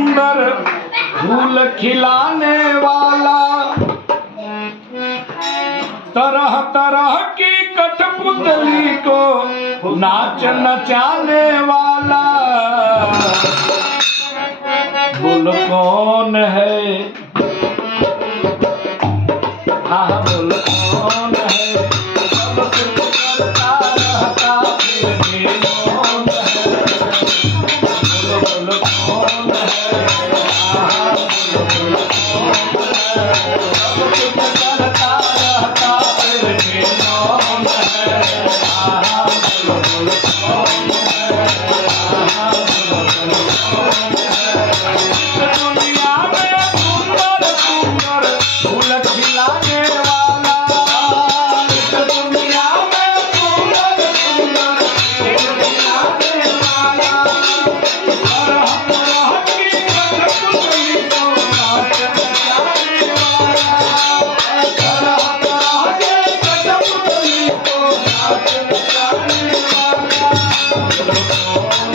सुंदर फूल खिलाने वाला, तरह तरह की कठपुतली को नाच नचाने वाला, बोल कौन है, हाँ बोल कौन है, सब कुछ करता रहता फिर भी कौन है, बोल कौन है, हाँ बोल कौन है, सब कुछ करता रहता फिर भी कौन है, हाँ बोल कौन है, हाँ बोल कौन है। दुनिया में सुंदर सुंदर फूल खिलाने वाला, दुनिया में सुंदर सुंदर फूल खिलाने वाला, तरह तरह की कठपुतली को नाच नचाने वाला, तरह तरह के कठपुतली को नाच नचाने वाला, कौन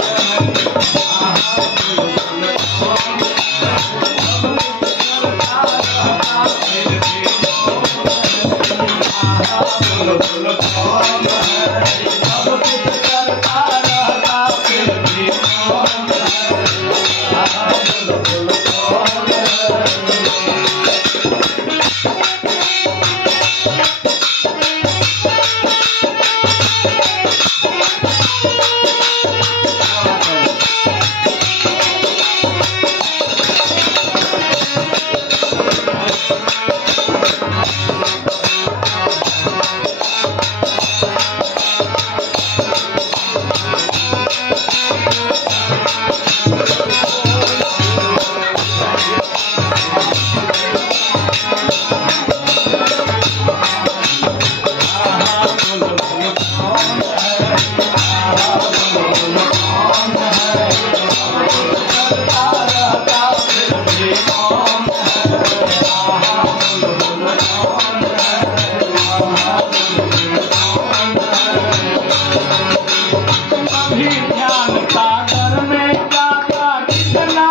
अभी ध्यान सागर में जाता कितना